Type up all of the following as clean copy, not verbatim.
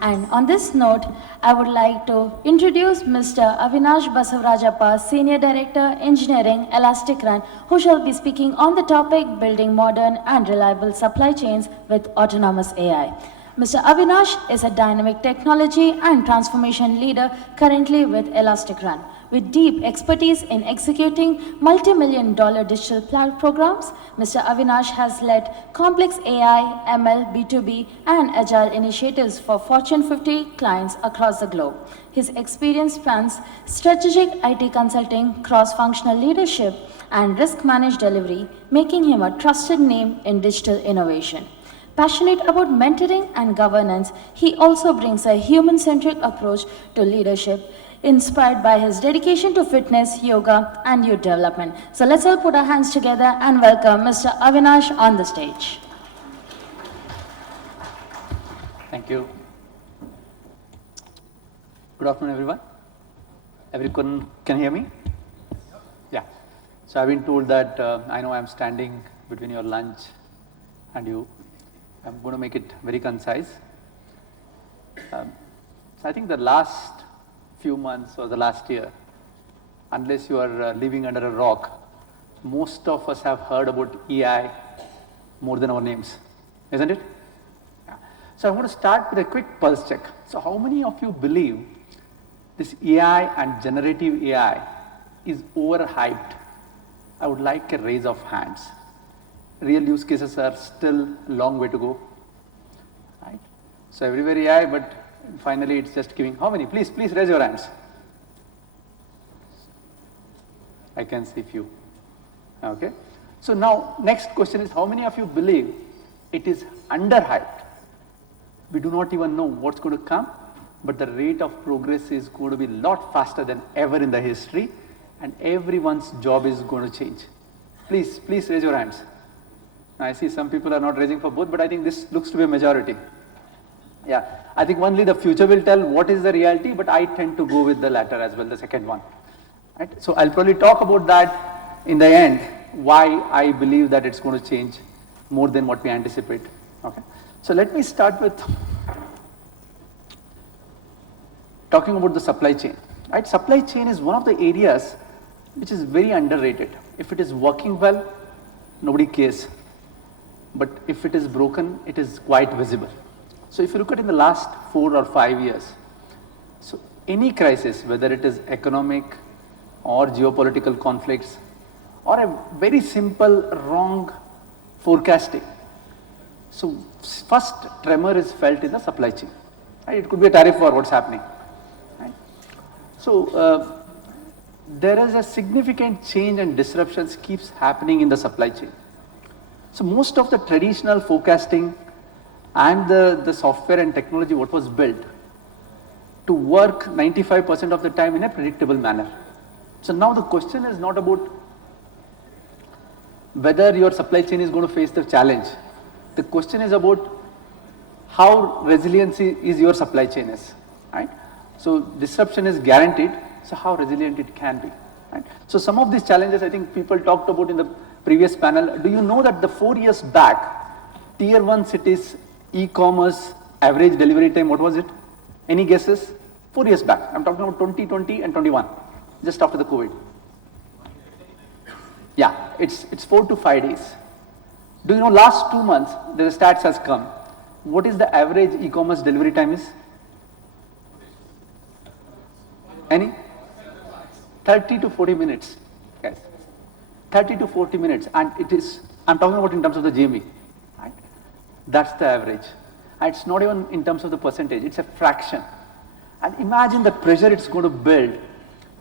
And on this note, I would like to introduce Mr. Avinash Basavarajappa, Senior Director, Engineering, ElasticRun, who shall be speaking on the topic Building Modern and Reliable Supply Chains with Autonomous AI. Mr. Avinash is a dynamic technology and transformation leader currently with ElasticRun. With deep expertise in executing multi-million-dollar digital programs, Mr. Avinash has led complex AI, ML, B2B, and agile initiatives for Fortune 50 clients across the globe. His experience spans strategic IT consulting, cross-functional leadership, and risk-managed delivery, making him a trusted name in digital innovation. Passionate about mentoring and governance, he also brings a human-centric approach to leadership, inspired by his dedication to fitness, yoga, and youth development. So let's all put our hands together and welcome Mr. Avinash on the stage. Thank you. Good afternoon, everyone. Everyone can hear me? Yeah. So I've been told that I know I'm standing between your lunch and you. I'm going to make it very concise. So I think the last few months or the last year, unless you are living under a rock, most of us have heard about AI more than our names, isn't it? Yeah. So I'm going to start with a quick pulse check. So how many of you believe this AI and generative AI is overhyped? I would like a raise of hands. Real use cases are still a long way to go, right? So everywhere AI, but finally it's just giving, how many? Please raise your hands. I can see few. Okay. So now next question is, how many of you believe it is underhyped? We do not even know what's going to come, but the rate of progress is going to be a lot faster than ever in the history, and everyone's job is going to change. Please raise your hands. I see some people are not raising for both, but I think this looks to be a majority. Yeah, I think only the future will tell what is the reality, but I tend to go with the latter as well, the second one. Right? So I'll probably talk about that in the end, why I believe that it's going to change more than what we anticipate. Okay. So let me start with talking about the supply chain. Right? Supply chain is one of the areas which is very underrated. If it is working well, nobody cares. But if it is broken, it is quite visible. So if you look at in the last 4 or 5 years, so any crisis, whether it is economic or geopolitical conflicts, or a very simple wrong forecasting, so first tremor is felt in the supply chain. Right? It could be a tariff war, what's happening. Right? So there is a significant change and disruptions keeps happening in the supply chain. So most of the traditional forecasting and the software and technology what was built to work 95% of the time in a predictable manner. So now the question is not about whether your supply chain is going to face the challenge. The question is about how resiliency is your supply chain is. Right? So disruption is guaranteed, so how resilient it can be. Right? So some of these challenges I think people talked about in the previous panel. Do you know that the 4 years back, tier 1 cities e-commerce average delivery time, what was it? Any guesses? 4 years back. I'm talking about 2020 and 21, just after the COVID. Yeah, it's 4 to 5 days. Do you know last 2 months, the stats has come. What is the average e-commerce delivery time is? Any? 30 to 40 minutes, guys. 30 to 40 minutes, and it is, I'm talking about in terms of the GMV, right? That's the average. And it's not even in terms of the percentage, it's a fraction. And imagine the pressure it's going to build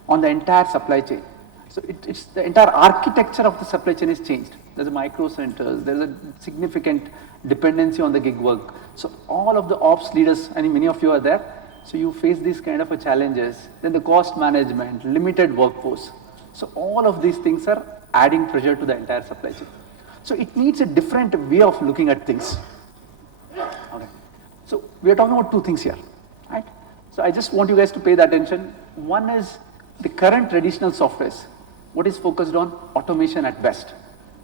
on the entire supply chain. So it's the entire architecture of the supply chain is changed. There's a micro centers, there's a significant dependency on the gig work. So all of the ops leaders, I mean many of you are there, so you face these kind of challenges, then the cost management, limited workforce. So all of these things are adding pressure to the entire supply chain. So it needs a different way of looking at things. Okay. So we are talking about two things here, right? So I just want you guys to pay the attention. One is the current traditional softwares. What is focused on? Automation at best,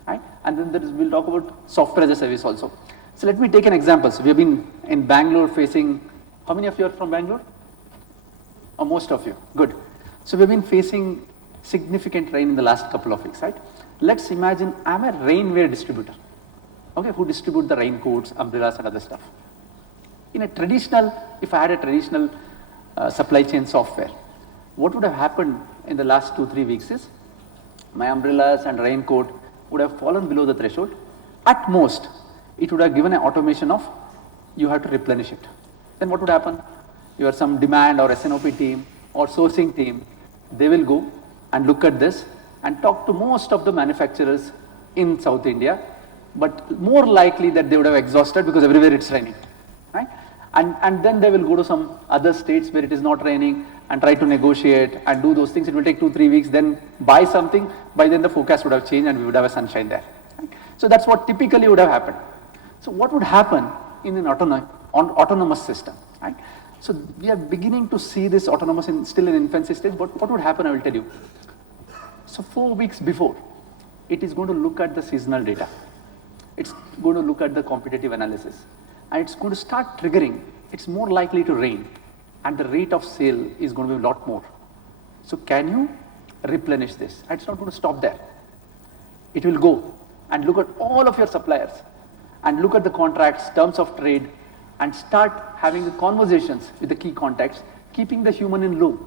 right? And then we'll talk about software as a service also. So let me take an example. So we have been in Bangalore facing How many of you are from Bangalore? Or most of you? Good. So we've been facing significant rain in the last couple of weeks, right? Let's imagine I'm a rainwear distributor, okay, who distribute the raincoats, umbrellas and other stuff. In a traditional, if I had a traditional supply chain software, what would have happened in the last 2-3 weeks is my umbrellas and raincoat would have fallen below the threshold. At most, it would have given an automation of you have to replenish it. Then what would happen? Your some demand or SNOP team or sourcing team, they will go and look at this and talk to most of the manufacturers in South India, but more likely that they would have exhausted because everywhere it's raining, right? And then they will go to some other states where it is not raining and try to negotiate and do those things. It will take 2-3 weeks, then buy something, by then the forecast would have changed and we would have a sunshine there. Right? So that's what typically would have happened. So what would happen in an autonomous system, right? So we are beginning to see this autonomous still in infancy stage, but what would happen, I will tell you. So 4 weeks before, it is going to look at the seasonal data. It's going to look at the competitive analysis. And it's going to start triggering, it's more likely to rain and the rate of sale is going to be a lot more. So can you replenish this? And it's not going to stop there. It will go and look at all of your suppliers and look at the contracts, terms of trade, and start having the conversations with the key contacts, keeping the human in loop.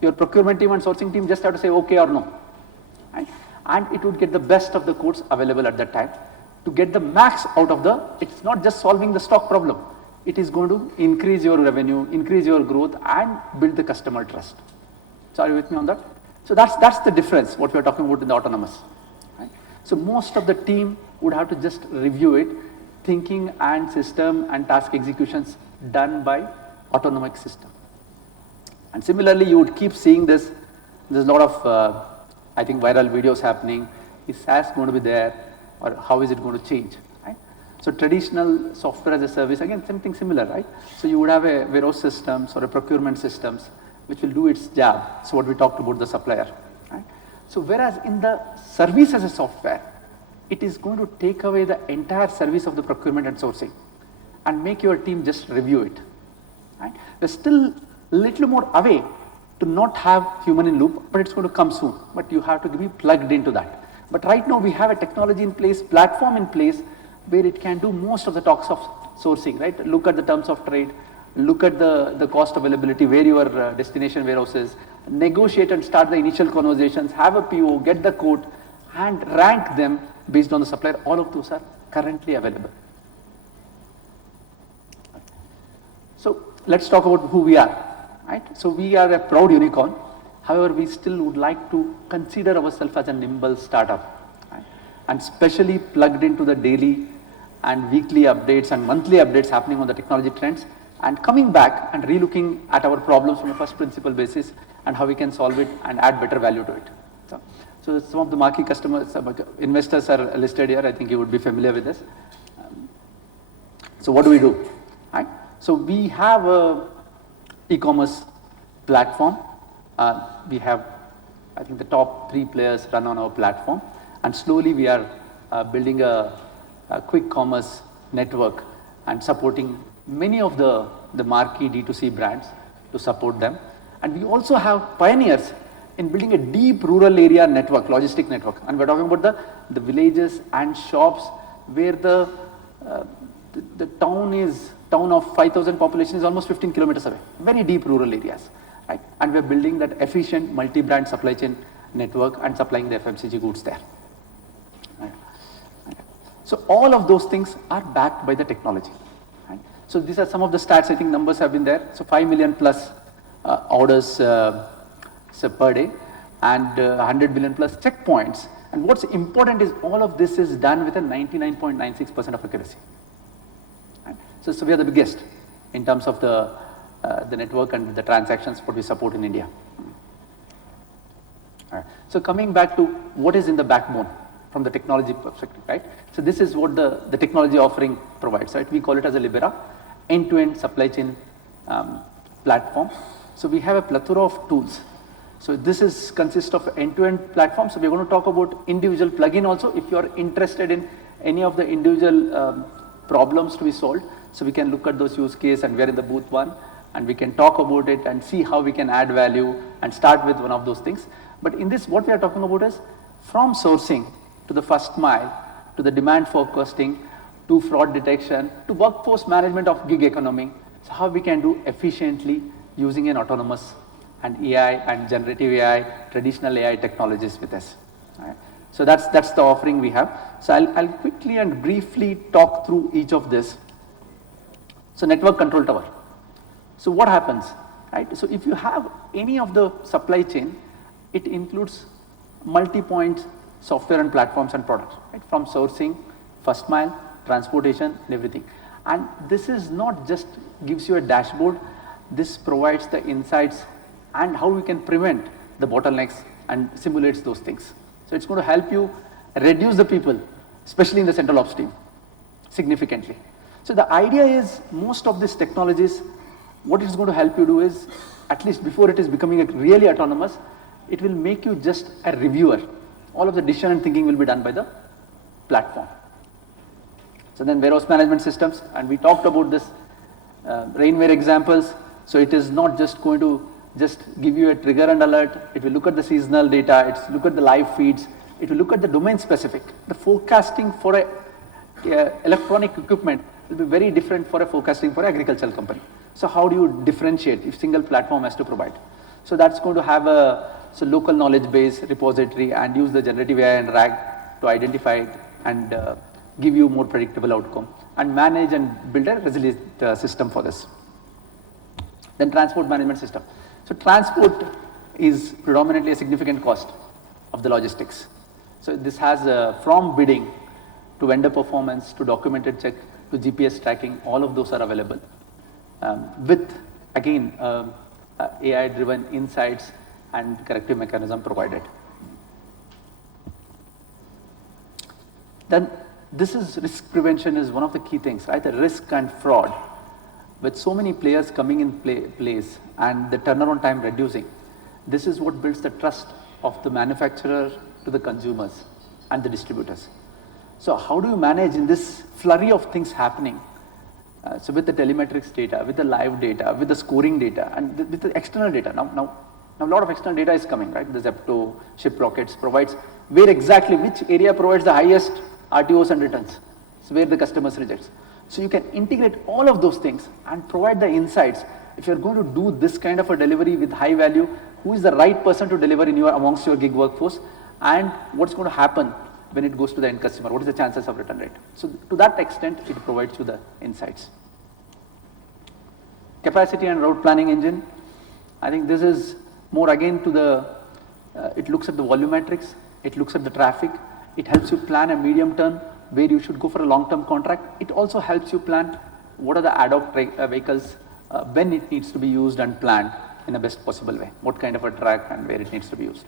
Your procurement team and sourcing team just have to say okay or no. Right? And it would get the best of the quotes available at that time to get the max out of it's not just solving the stock problem. It is going to increase your revenue, increase your growth and build the customer trust. So are you with me on that? So that's the difference, what we are talking about in the autonomous. Right? So most of the team would have to just review it, thinking and system and task executions done by autonomic system. And similarly, you would keep seeing this. There's a lot of, I think, viral videos happening. Is SaaS going to be there, or how is it going to change? Right? So traditional software as a service, again, something similar, right? So you would have a warehouse systems or a procurement systems which will do its job. So what we talked about the supplier, right? So whereas in the service as a software, it is going to take away the entire service of the procurement and sourcing and make your team just review it. Right? We're still a little more away to not have human in loop, but it's going to come soon. But you have to be plugged into that. But right now we have a technology in place, platform in place, where it can do most of the talks of sourcing, right? Look at the terms of trade, look at the cost availability, where your destination warehouse is, negotiate and start the initial conversations, have a PO, get the quote, and rank them based on the supplier. All of those are currently available. So let's talk about who we are, right? So we are a proud unicorn. However, we still would like to consider ourselves as a nimble startup, right? And specially plugged into the daily and weekly updates and monthly updates happening on the technology trends, and coming back and relooking at our problems from a first principle basis and how we can solve it and add better value to it. So some of the marquee customers, investors are listed here. I think you would be familiar with this. So what do we do? Right? So we have a e-commerce platform. We have, I think, the top 3 players run on our platform, and slowly we are building a quick commerce network and supporting many of the marquee D2C brands to support them. And we also have pioneers in building a deep rural area network, logistic network. And we're talking about the villages and shops where the town of 5,000 population is almost 15 kilometers away. Very deep rural areas, right? And we're building that efficient multi-brand supply chain network and supplying the FMCG goods there. Right? So all of those things are backed by the technology. Right? So these are some of the stats. I think numbers have been there. So 5 million plus orders per day, and 100 billion plus checkpoints. And what's important is all of this is done with a 99.96% of accuracy. Right? So we are the biggest in terms of the network and the transactions what we support in India. Right. So coming back to what is in the backbone from the technology perspective, right? So this is what the technology offering provides, right? We call it as a Libera, end-to-end supply chain platform. So we have a plethora of tools. So this consists of end-to-end platform. So we're going to talk about individual plugin also. If you are interested in any of the individual problems to be solved, so we can look at those use case, and we're in the booth 1. and we can talk about it and see how we can add value and start with one of those things. But in this, what we are talking about is from sourcing to the first mile, to the demand forecasting, to fraud detection, to workforce management of gig economy. So how we can do efficiently using an autonomous and AI and generative AI, traditional AI technologies with us. Right? So that's the offering we have. So I'll quickly and briefly talk through each of this. So network control tower. So what happens, right? So if you have any of the supply chain, it includes multi-point software and platforms and products, right? From sourcing, first mile, transportation, and everything. And this is not just gives you a dashboard, this provides the insights and how we can prevent the bottlenecks and simulates those things. So it's going to help you reduce the people, especially in the central ops team, significantly. So the idea is most of these technologies, what it's going to help you do is, at least before it is becoming really autonomous, it will make you just a reviewer. All of the decision and thinking will be done by the platform. So then warehouse management systems, and we talked about this rainwear examples. So it is not just going to just give you a trigger and alert. It will look at the seasonal data, it's look at the live feeds, it will look at the domain specific. The forecasting for a electronic equipment will be very different for a forecasting for an agricultural company. So how do you differentiate if single platform has to provide? So that's going to have a local knowledge base repository and use the generative AI and RAG to identify it and give you more predictable outcome and manage and build a resilient system for this. Then transport management system. So transport is predominantly a significant cost of the logistics. So this has from bidding to vendor performance to documented check to GPS tracking, all of those are available with again AI driven insights and corrective mechanism provided. Then this is risk prevention is one of the key things, right? The risk and fraud. With so many players coming in place and the turnaround time reducing, this is what builds the trust of the manufacturer to the consumers and the distributors. So how do you manage in this flurry of things happening? So with the telemetrics data, with the live data, with the scoring data, and with the external data. Now a lot of external data is coming, right? The Zepto, ShipRockets provides where exactly, which area provides the highest RTOs and returns. So where the customers rejects. So you can integrate all of those things and provide the insights. If you're going to do this kind of a delivery with high value, who is the right person to deliver in amongst your gig workforce, and what's going to happen when it goes to the end customer? What is the chances of return rate? So to that extent, it provides you the insights. Capacity and route planning engine. I think this is more again to the, it looks at the volumetrics, it looks at the traffic, it helps you plan a medium term where you should go for a long-term contract. It also helps you plan what are the ad hoc vehicles, when it needs to be used and planned in the best possible way, what kind of a track and where it needs to be used.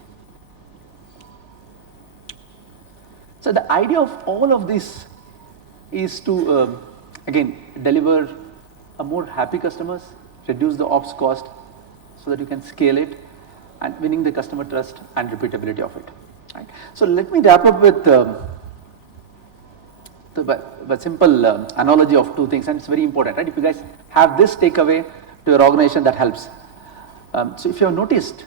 So the idea of all of this is to, again, deliver a more happy customers, reduce the ops cost so that you can scale it and winning the customer trust and repeatability of it. Right? So let me wrap up with the simple analogy of two things, and it's very important, right? If you guys have this takeaway to your organization, that helps. So if you have noticed,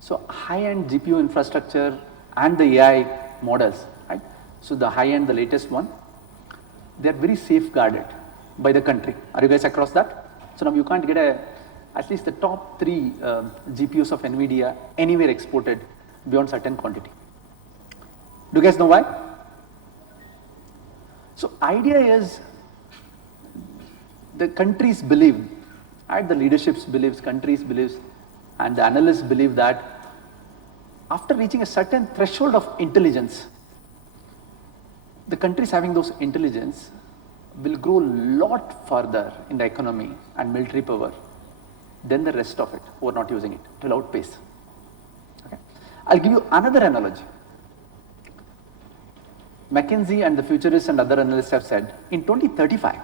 so high-end GPU infrastructure and the AI models, right? So the high-end, the latest one, they're very safeguarded by the country. Are you guys across that? So now you can't get at least the top 3 GPUs of NVIDIA anywhere exported beyond certain quantity. Do you guys know why? So idea is the countries believe, right? The leaderships believes, countries believes, and the analysts believe that after reaching a certain threshold of intelligence, the countries having those intelligence will grow a lot further in the economy and military power than the rest of it who are not using it. It will outpace. Okay? I'll give you another analogy. McKinsey and the futurists and other analysts have said in 2035,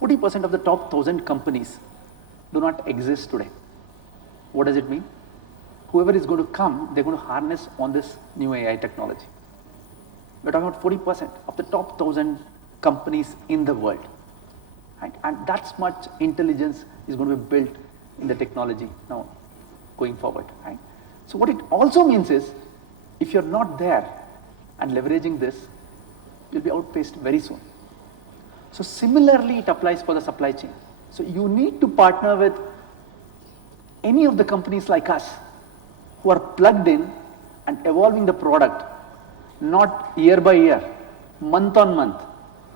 40% of the top 1,000 companies do not exist today. What does it mean? Whoever is going to come, they're going to harness on this new AI technology. We're talking about 40% of the top 1,000 companies in the world. right? And that's much intelligence is going to be built in the technology now going forward, right? So what it also means is, if you're not there and leveraging this, you'll be outpaced very soon. So similarly, it applies for the supply chain. So you need to partner with any of the companies like us who are plugged in and evolving the product, not year by year, month on month,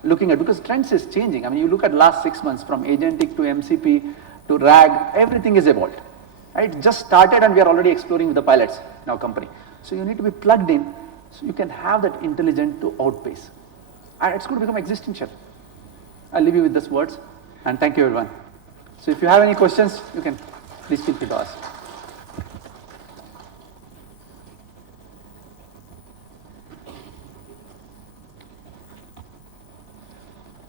looking at, because trends is changing. I mean, you look at last 6 months from agentic to MCP to RAG, everything is evolved. Right? It just started and we are already exploring with the pilots in our company. So you need to be plugged in so you can have that intelligence to outpace. And it's going to become existential. I'll leave you with these words and thank you everyone. So if you have any questions, you can please feel free to ask.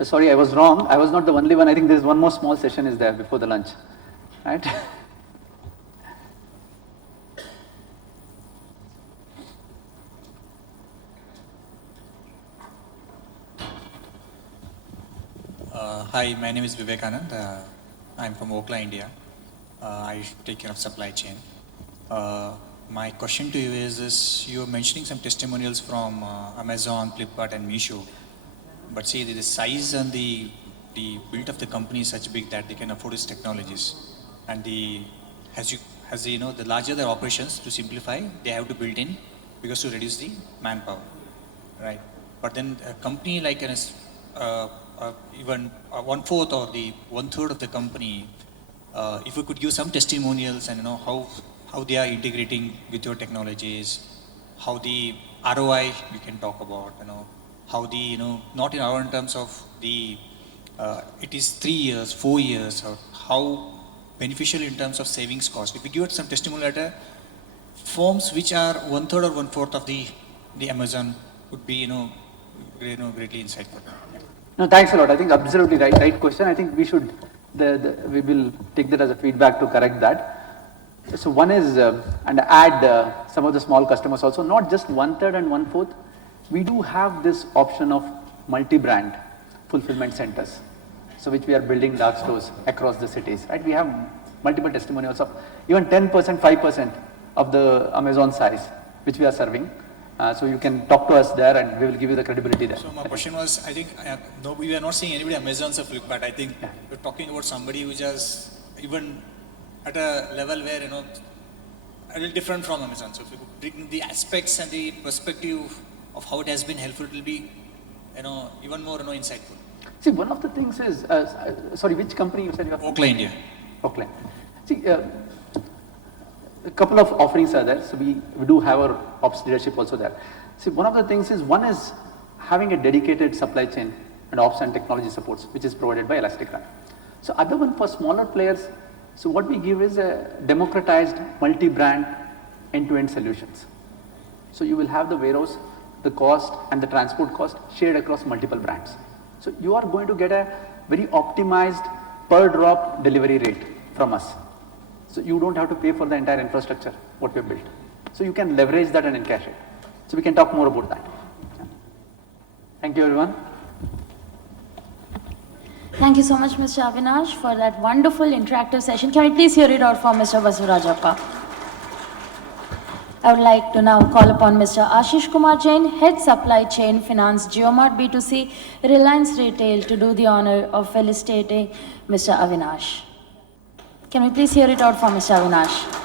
Sorry, I was wrong. I was not the only one. I think there is one more small session is there before the lunch. Right? Hi, my name is Vivekanand. I'm from Okla, India. I take care of supply chain. My question to you is you were mentioning some testimonials from Amazon, Flipkart and Meesho. But see, the size and the build of the company is such big that they can afford these technologies. And the larger their operations, to simplify, they have to build in because to reduce the manpower, right? But then a company like even 1/4 or the 1/3 of the company, if we could give some testimonials and how they are integrating with your technologies, how the ROI we can talk about, how the not in our terms of the it is 3 years, 4 years, or how beneficial in terms of savings cost. If we give it some testimonial letter, firms which are 1/3 or 1/4 of the Amazon would be greatly insightful. No, thanks a lot. I think absolutely right question. I think we should, we will take that as a feedback to correct that. So one is, and add some of the small customers also, not just 1/3 and 1/4. We do have this option of multi-brand fulfillment centers. So which we are building dark stores across the cities, right? We have multiple testimonials of even 10%, 5% of the Amazon size, which we are serving. So you can talk to us there and we will give you the credibility there. So my question was, I think, no, we are not seeing anybody Amazon's or Flipkart. I think we're talking about somebody who just even at a level where, a little different from Amazon. So if you could bring the aspects and the perspective of how it has been helpful, it will be, even more, insightful. See, one of the things is, sorry, which company you said you are? Okla, India. Okla. See, a couple of offerings are there. So we do have our ops leadership also there. See, one of the things is, one is having a dedicated supply chain and ops and technology supports, which is provided by ElasticRun. So other one for smaller players, so what we give is a democratized multi-brand end-to-end solutions. So you will have the warehouse, the cost and the transport cost shared across multiple brands. So you are going to get a very optimized per drop delivery rate from us. So you don't have to pay for the entire infrastructure, what we have built. So you can leverage that and encash it. So we can talk more about that. Thank you everyone. Thank you so much, Mr. Avinash, for that wonderful interactive session. Can we please hear it out for Mr. Basavarajappa? I would like to now call upon Mr. Ashish Kumar Jain, Head Supply Chain Finance, Geomart B2C, Reliance Retail, to do the honor of felicitating Mr. Avinash. Can we please hear it out for Mr. Avinash?